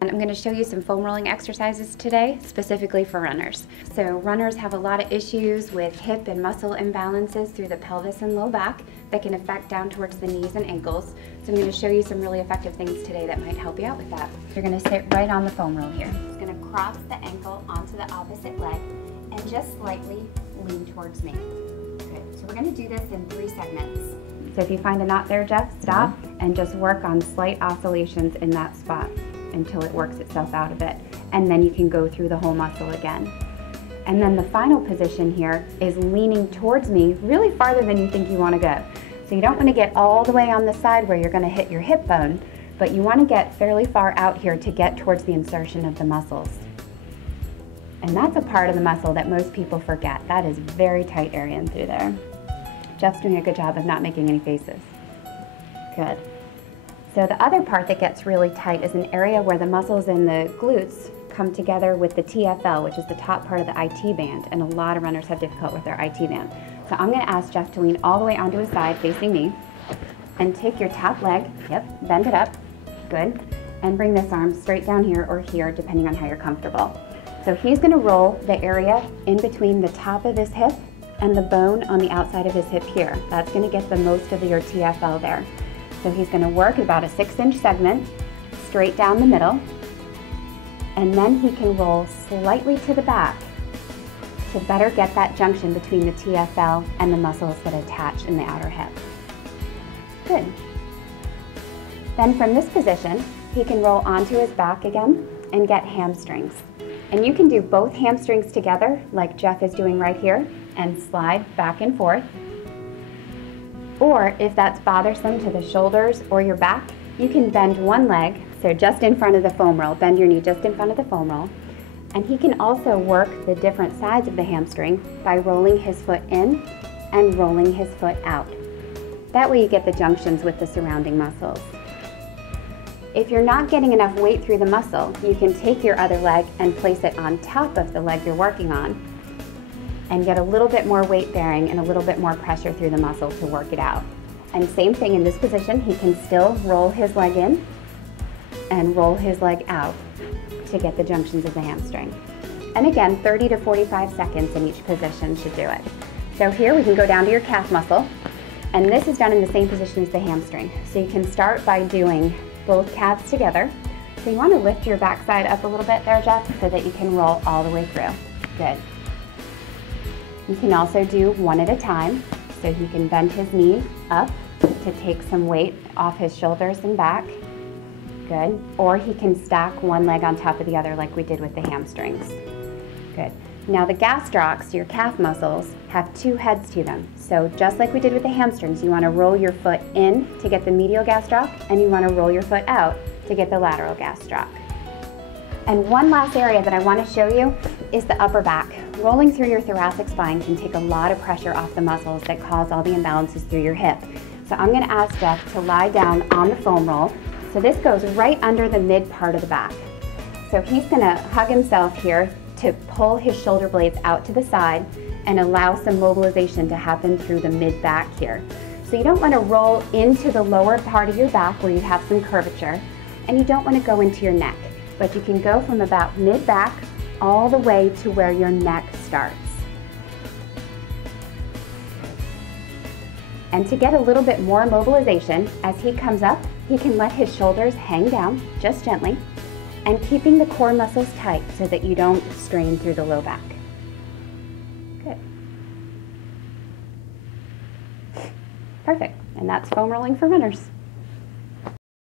And I'm going to show you some foam rolling exercises today, specifically for runners. So runners have a lot of issues with hip and muscle imbalances through the pelvis and low back that can affect down towards the knees and ankles. So I'm going to show you some really effective things today that might help you out with that. You're going to sit right on the foam roll here. Just going to cross the ankle onto the opposite leg and just slightly lean towards me. Good. So we're going to do this in 3 segments. So if you find a knot there, Jeff, stop and just work on slight oscillations in that spot until it works itself out of it. And then you can go through the whole muscle again. And then the final position here is leaning towards me really farther than you think you want to go. So you don't want to get all the way on the side where you're going to hit your hip bone, but you want to get fairly far out here to get towards the insertion of the muscles. And that's a part of the muscle that most people forget. That is a very tight area in through there. Jeff's doing a good job of not making any faces. Good. So the other part that gets really tight is an area where the muscles in the glutes come together with the TFL, which is the top part of the IT band, and a lot of runners have difficulty with their IT band. So I'm going to ask Jeff to lean all the way onto his side facing me and take your top leg, bend it up, good, and bring this arm straight down here or here depending on how you're comfortable. So he's going to roll the area in between the top of his hip and the bone on the outside of his hip here. That's going to get the most of your TFL there. So he's going to work about a 6-inch segment straight down the middle, and then he can roll slightly to the back to better get that junction between the TFL and the muscles that attach in the outer hip. Good. Then from this position, he can roll onto his back again and get hamstrings. And you can do both hamstrings together like Jeff is doing right here and slide back and forth. Or if that's bothersome to the shoulders or your back, you can bend one leg, so just in front of the foam roll, bend your knee just in front of the foam roll. And he can also work the different sides of the hamstring by rolling his foot in and rolling his foot out. That way you get the junctions with the surrounding muscles. If you're not getting enough weight through the muscle, you can take your other leg and place it on top of the leg you're working on and get a little bit more weight bearing and a little bit more pressure through the muscle to work it out. And same thing in this position, he can still roll his leg in and roll his leg out to get the junctions of the hamstring. And again, 30 to 45 seconds in each position should do it. So here we can go down to your calf muscle, and this is done in the same position as the hamstring. So you can start by doing both calves together. So you want to lift your backside up a little bit there, Jeff, so that you can roll all the way through. Good. You can also do one at a time, so he can bend his knee up to take some weight off his shoulders and back. Good. Or he can stack one leg on top of the other like we did with the hamstrings. Good. Now the gastrocs, your calf muscles, have 2 heads to them. So just like we did with the hamstrings, you want to roll your foot in to get the medial gastroc, and you want to roll your foot out to get the lateral gastroc. And one last area that I want to show you is the upper back. Rolling through your thoracic spine can take a lot of pressure off the muscles that cause all the imbalances through your hip. So I'm going to ask Jeff to lie down on the foam roll. So this goes right under the mid part of the back. So he's going to hug himself here to pull his shoulder blades out to the side and allow some mobilization to happen through the mid back here. So you don't want to roll into the lower part of your back where you have some curvature, and you don't want to go into your neck, but you can go from about mid back all the way to where your neck starts. And to get a little bit more mobilization, as he comes up, he can let his shoulders hang down just gently, and keeping the core muscles tight so that you don't strain through the low back. Good. Perfect. And that's foam rolling for runners.